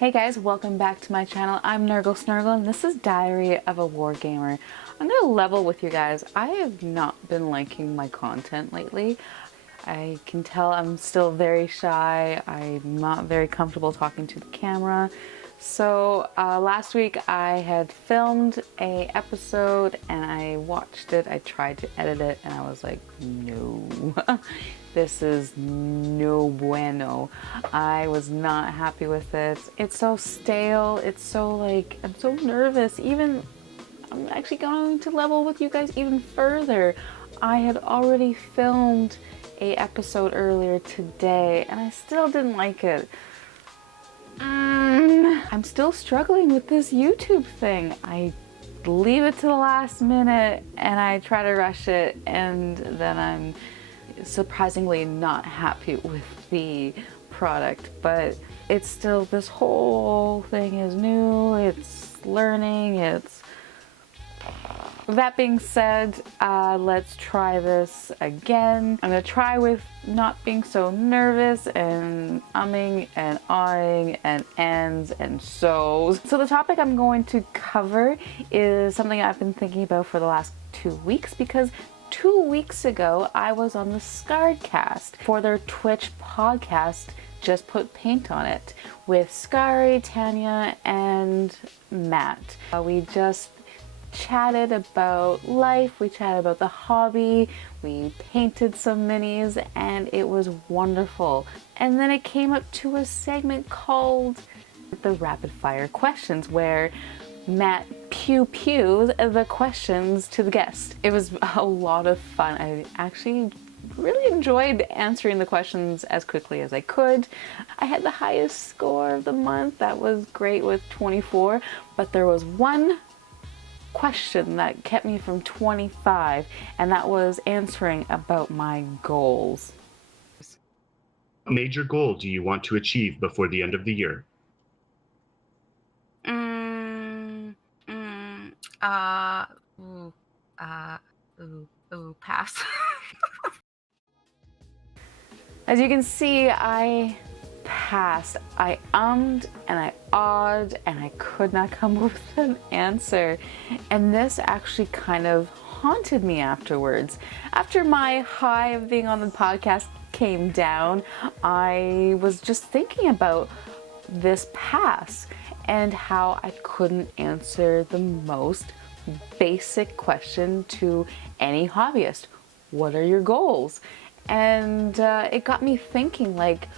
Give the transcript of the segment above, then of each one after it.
Hey guys, welcome back to my channel. I'm Nurgle Snurgle and this is Diary of a Wargamer. I'm gonna level with you guys. I have not been liking my content lately. I can tell I'm still very shy. I'm not very comfortable talking to the camera. So last week I had filmed a episode and I watched it. I tried to edit it and I was like, no, this is no bueno. I was not happy with it. It's so stale. It's so like, I'm so nervous. Even, I'm actually going to level with you guys even further. I had already filmed a episode earlier today and I still didn't like it. I'm still struggling with this YouTube thing. I leave it to the last minute and I try to rush it and then I'm surprisingly not happy with the product, but it's still, this whole thing is new, it's learning, it's... That being said, let's try this again. I'm gonna try with not being so nervous and umming and ahhing and ands and so's. So the topic I'm going to cover is something I've been thinking about for the last 2 weeks, because 2 weeks ago I was on the Skaredcast for their Twitch podcast, Just Put Paint on It, with Skari, Tanya, and Matt. We just chatted about life, we chatted about the hobby, we painted some minis, and it was wonderful. And then it came up to a segment called the rapid fire questions, where Matt pews the questions to the guest. It was a lot of fun. I actually really enjoyed answering the questions as quickly as I could. I had the highest score of the month. That was great with 24, but there was one question that kept me from 25, and that was answering about my goals. What major goal do you want to achieve before the end of the year? Pass. As you can see, I passed. I ummed and I awed and I could not come up with an answer. And this actually kind of haunted me afterwards. After my high of being on the podcast came down, I was just thinking about this pass and how I couldn't answer the most basic question to any hobbyist. What are your goals? And it got me thinking, like,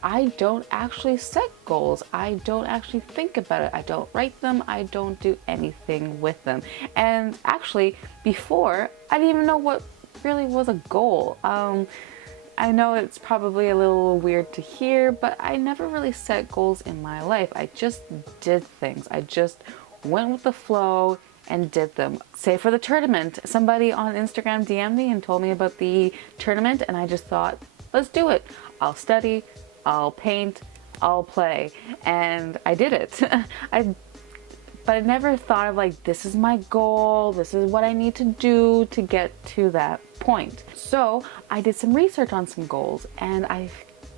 I don't actually set goals. I don't actually think about it. I don't write them. I don't do anything with them. And actually, before, I didn't even know what really was a goal. I know it's probably a little weird to hear, but I never really set goals in my life. I just did things. I just went with the flow and did them. Say for the tournament, somebody on Instagram DM'd me and told me about the tournament, and I just thought, let's do it. I'll study, I'll paint, I'll play, and I did it. But I never thought of like, this is my goal, this is what I need to do to get to that point. So I did some research on some goals and I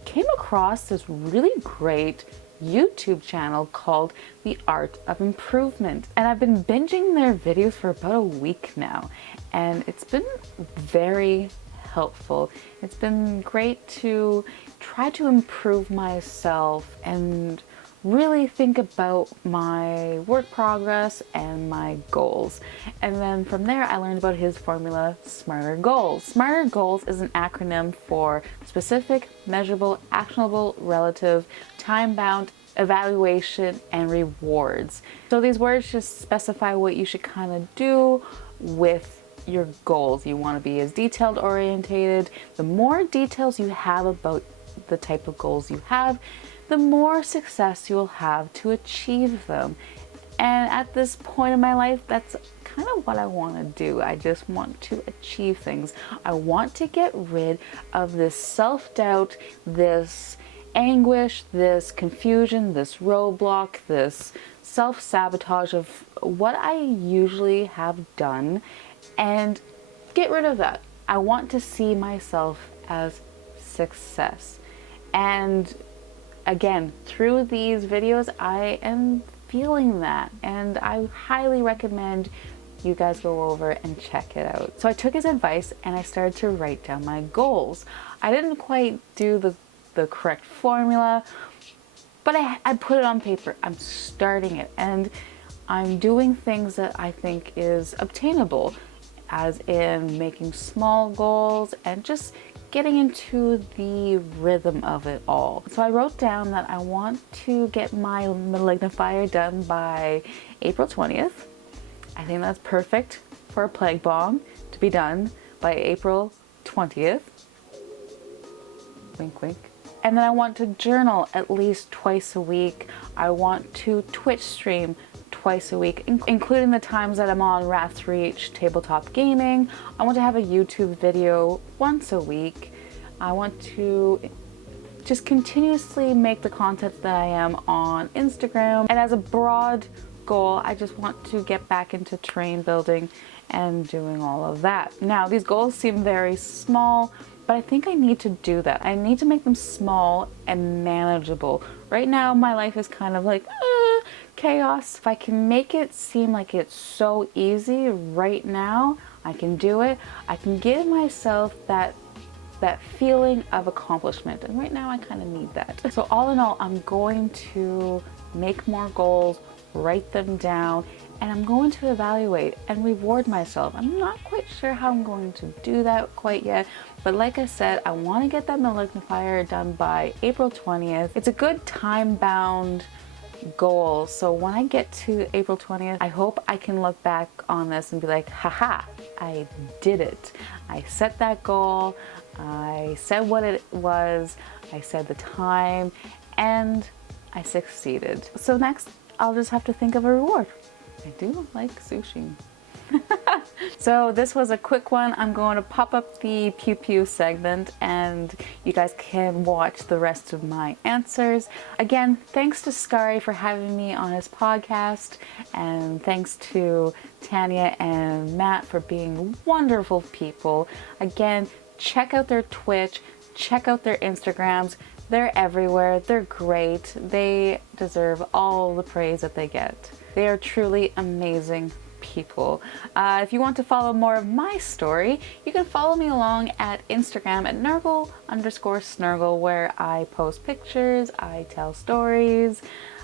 came across this really great YouTube channel called The Art of Improvement. And I've been binging their videos for about a week now, and it's been very helpful. It's been great to try to improve myself and really think about my work progress and my goals. And then from there I learned about his formula, SMARTER Goals. SMARTER Goals is an acronym for specific, measurable, actionable, relative, time-bound, evaluation, and rewards. So these words just specify what you should kind of do with your goals. You want to be as detailed orientated. The more details you have about the type of goals you have, the more success you'll have to achieve them. And at this point in my life, that's kind of what I want to do. I just want to achieve things. I want to get rid of this self-doubt, this anguish, this confusion, this roadblock, this self-sabotage of what I usually have done, and get rid of that. I want to see myself as success. And again, through these videos, I am feeling that, and I highly recommend you guys go over and check it out. So I took his advice and I started to write down my goals. I didn't quite do the correct formula, but I put it on paper. I'm starting it, and I'm doing things that I think is obtainable, as in making small goals and just getting into the rhythm of it all. So I wrote down that I want to get my malignifier done by April 20th. I think that's perfect for a plague bomb to be done by April 20th. Wink, wink. And then I want to journal at least twice a week. I want to Twitch stream twice a week, including the times that I'm on Wrathreach Tabletop Gaming. I want to have a YouTube video once a week. I want to just continuously make the content that I am on Instagram. And as a broad goal, I just want to get back into terrain building and doing all of that. Now, these goals seem very small, but I think I need to do that. I need to make them small and manageable. Right now, my life is kind of like chaos. If I can make it seem like it's so easy right now, I can do it. I can give myself that feeling of accomplishment. And right now I kind of need that. So all in all, I'm going to make more goals, write them down, and I'm going to evaluate and reward myself. I'm not quite sure how I'm going to do that quite yet, but like I said, I want to get that malignifier done by April 20th. It's a good time-bound goal, so when I get to April 20th, I hope I can look back on this and be like, haha, I did it. I set that goal, I said what it was, I said the time, and I succeeded. So next, I'll just have to think of a reward. I do like sushi. So this was a quick one. I'm going to pop up the Pew Pew segment and you guys can watch the rest of my answers. Again, thanks to Skari for having me on his podcast, and thanks to Tanya and Matt for being wonderful people. Again, check out their Twitch, check out their Instagrams. They're everywhere. They're great. They deserve all the praise that they get. They are truly amazing people. If you want to follow more of my story, you can follow me along at Instagram at Nurgle_Snurgle, where I post pictures, I tell stories,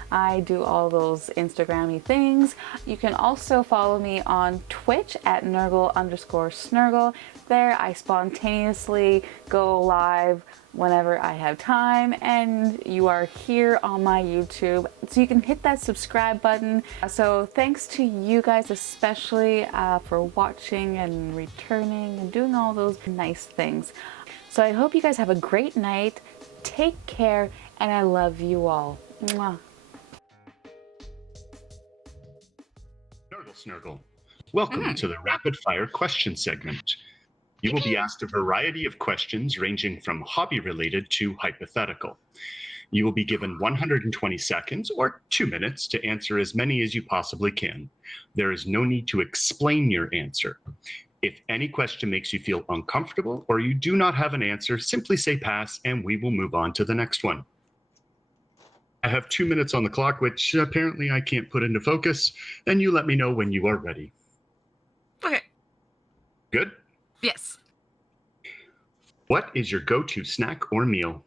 I do all those Instagram-y things. You can also follow me on Twitch at Nurgle_Snurgle. There I spontaneously go live whenever I have time, and you are here on my YouTube, so you can hit that subscribe button. So thanks to you guys especially for watching and returning and doing all those nice things. So I hope you guys have a great night, take care, and I love you all. Mwah. Snurgle. Welcome to the rapid fire question segment. You will be asked a variety of questions ranging from hobby related to hypothetical. You will be given 120 seconds or 2 minutes to answer as many as you possibly can. There is no need to explain your answer. If any question makes you feel uncomfortable or you do not have an answer, simply say pass and we will move on to the next one. I have 2 minutes on the clock, which apparently I can't put into focus, and you let me know when you are ready. Okay. Good? Yes. What is your go-to snack or meal?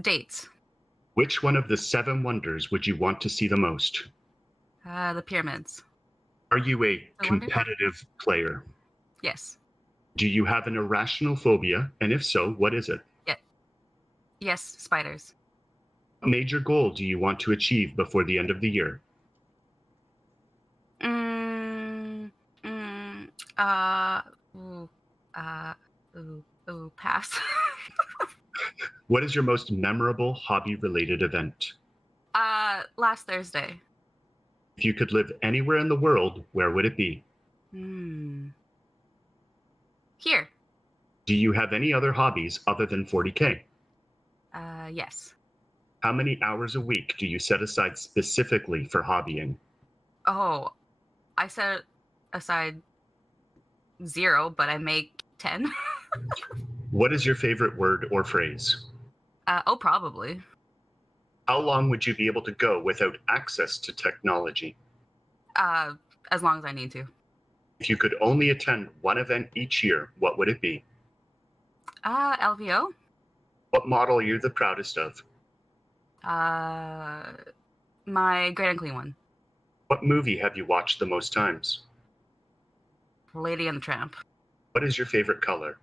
Dates. Which one of the 7 wonders would you want to see the most? The pyramids. Are you a The wonder? competitive player? Yes. Do you have an irrational phobia? And if so, what is it? Yes, spiders. What major goal do you want to achieve before the end of the year? Pass. What is your most memorable hobby-related event? Last Thursday. If you could live anywhere in the world, where would it be? Here. Do you have any other hobbies other than 40K? Yes. How many hours a week do you set aside specifically for hobbying? Oh, I set aside 0, but I make 10. What is your favorite word or phrase? Oh, probably. How long would you be able to go without access to technology? As long as I need to. If you could only attend one event each year, what would it be? LVO? What model are you the proudest of? My Great Unclean one. What movie have you watched the most times? Lady and the Tramp. What is your favorite color?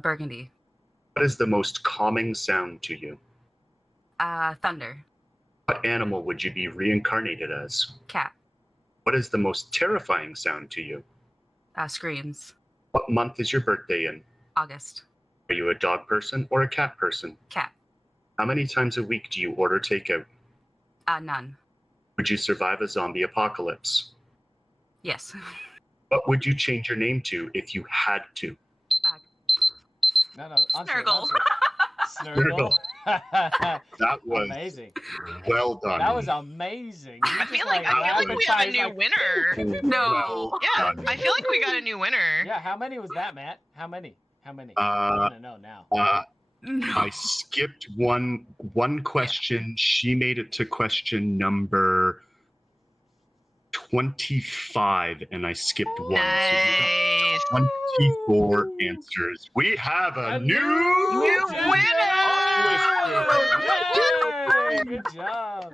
Burgundy. What is the most calming sound to you? Thunder. What animal would you be reincarnated as? Cat. What is the most terrifying sound to you? Screams. What month is your birthday in? August. Are you a dog person or a cat person? Cat. How many times a week do you order takeout? None. Would you survive a zombie apocalypse? Yes. What would you change your name to if you had to? No, Snurgle. Snurgle. That was amazing. well done. That was amazing. I feel like we have a new winner. No. Yeah, I feel like we got a new winner. Yeah, how many was that, Matt? How many? I want to know now. I skipped one question. She made it to question number 25, and I skipped one. Nice. So 24 answers. We have a new winner! Yay! Good job.